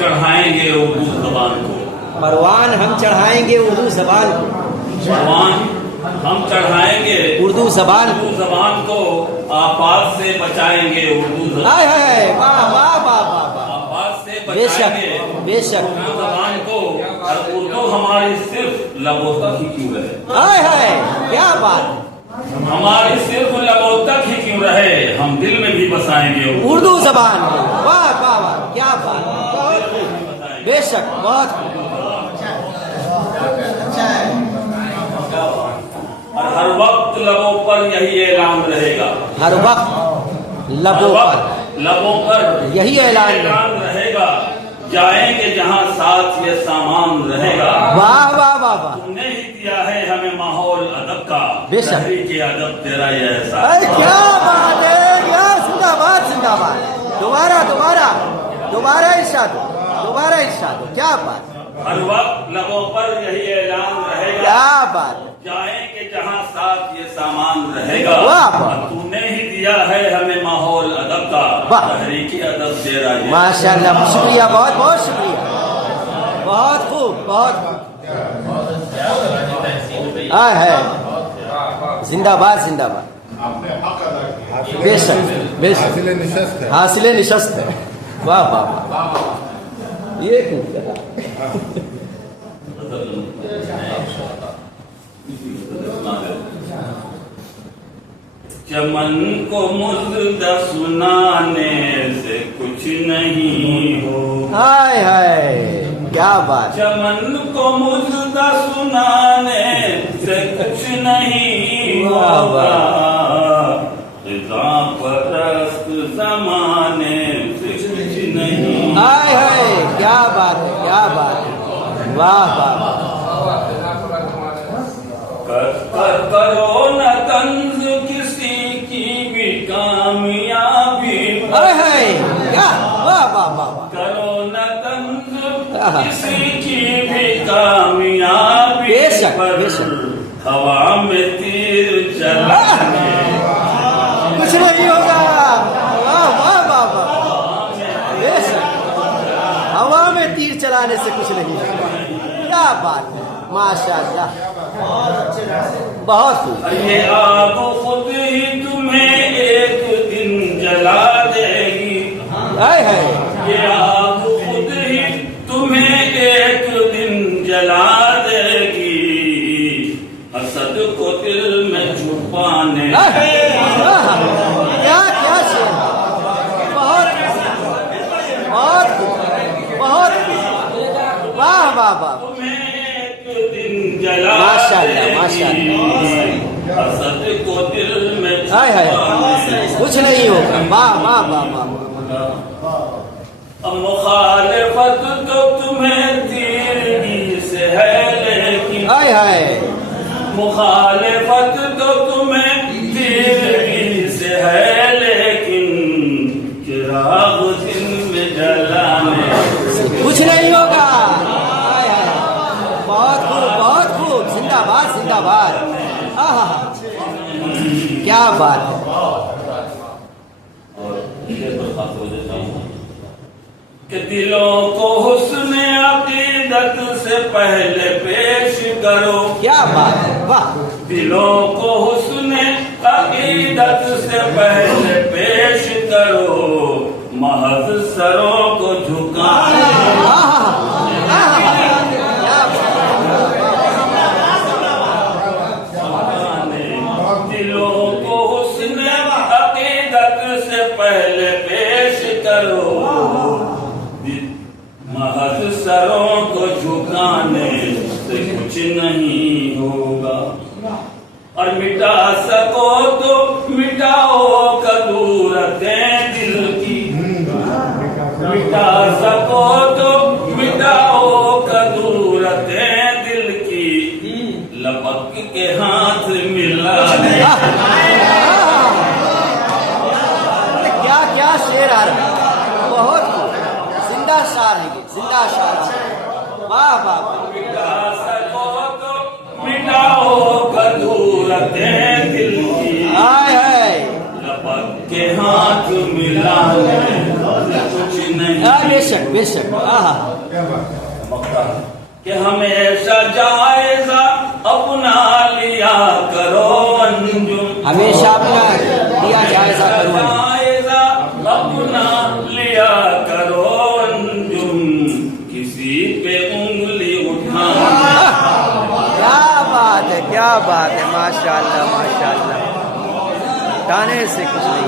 चढ़ाएंगे उर्दू जबान को, परवान हम चढ़ाएंगे उर्दू जबान को, परवान हम चढ़ाएंगे उर्दू जबान को। उर्दू जबान को, आफात से बचाएंगे उर्दू जबान, हाय हाय, वाह वाह वाह वाह वाह, आफात से बेशक बचाएंगे बेशक। उर्दू जबान को। और उर्दू हमारी सिर्फ लबों तक ही क्यों रहे, हाय हाय, क्या बात, हमारी सिर्फ लबों तक ही क्यों रहे, हम दिल में भी बसाएंगे उर्दू जबान को। वाह वाह वाह, क्या बात, बहुत खूब, बेशक, बहुत खूब। और हर वक्त लबों पर यही ऐलान रहेगा, हर वक्त लबों पर लबों पर यही ऐलान रहेगा, जाएंगे जहाँ साथ ये सामान रहेगा। वाह वाह वाह वाह, तुमने ही दिया है हमें माहौल अदब का, बेशक। के अदब तेरा ये एहसास। अरे क्या बात है यार, जिंदाबाद जिंदाबाद। दोबारा दोबारा दोबारा इरशाद हो, दोबारा इरशाद हो, क्या बात, हर वक्त लबों पर यही ऐलान रहेगा, क्या बात, जाएंगे जहाँ साथ ये सामान रहेगा। वाह वाह, तूने ही दिया है हमें माहौल अदब का, वाह। तहरीकी अदब तेरा ये। माशाल्लाह, शुक्रिया, बहुत बहुत शुक्रिया, बहुत खूब, बहुत खूब। हाँ है, जिंदाबाद जिंदाबाद, बेशक बेशक, हासिल निशस्त है। वाह वाह वाह, ये खूब। चमन को मुर्दा सुनाने से कुछ नहीं हो, हाय हाय, क्या बात, चमन को मुर्दा सुनाने से कुछ नहीं होगा, ग़िज़ा परस्त ज़माने से कुछ नहीं। हाय हाय, क्या बात है, क्या बात है, वाह वाह, करो न तंज किसी की भी कामयाबी, हाय हाय, क्या, वाह वाह वाह वाह, करो न तंज किसी की भी कामयाबी बेशक, पर, बेशक। हवा में तीर चलाने कुछ नहीं होगा। वाह वाह वाह वाह, बेशक, हवा में तीर चलाने से कुछ नहीं होगा, क्या बात है, माशाअल्लाह, बहुत खूब। ये आग खुद ही तुम्हें एक दिन जला देगी, हाय हाय, ये आग खुद ही तुम्हें एक दिन जला देगी, हसद को दिल में छुपाने। हाय, क्या क्या शेर, बहुत बहुत खूब, बहुत खूब, वाह वाह वाह, तुम्हें एक दिन जला माशाअल्लाह, देगी, माशाअल्लाह। हसद को दिल में हाय हाय, छुपाने। कुछ नहीं होगा, वाह वाह वाह वाह, अब मुखालिफत तो तुम्हें तीरगी से है, लेकिन हाय हाय, मुखालिफत तो तुम्हें तीरगी से है, लेकिन चिराग दिन में जलाने कुछ नहीं होगा। हाय हाय, बहुत खूब, बहुत खूब, जिंदाबाद जिंदाबाद, आहा, क्या बात है, कि दिलों को हुस्न अकीदत से पहले पेश करो, क्या बात है, वाह, दिलों को हुस्न अकीदत से पहले पेश करो, महज सरों को झुकाने। आहा, आहा, क्या दिलों को हुस्न अकीदत से पहले पेश करो, महज सरों को झुकाने से कुछ नहीं होगा। और मिटा सको तो मिटाओ कदूरतें दिल की, मिटा सको तो मिटाओ कदूरतें दिल की, लपक के हाथ मिला दे। क्या क्या शेर आ रहा है, बहुत खूब, जिंदा शार है ये, जिंदा शार है, वाह वाह वाह, मिटा सको तो मिटाओ कदूरतें दिल की, हाय हाय, लपक के हाथ मिलाने कुछ नहीं بے شک بے شک. کہ ہمیشہ جائزہ اپنا لیا کرو انجم. ہمیشہ اپنا دیا جائزہ کرو. جائزہ اپنا لیا کرو انجم. کسی پہ انگلی اٹھانا. کیا بات ہے ماشاء اللہ ماشاء اللہ. گانے سے کچھ نہیں.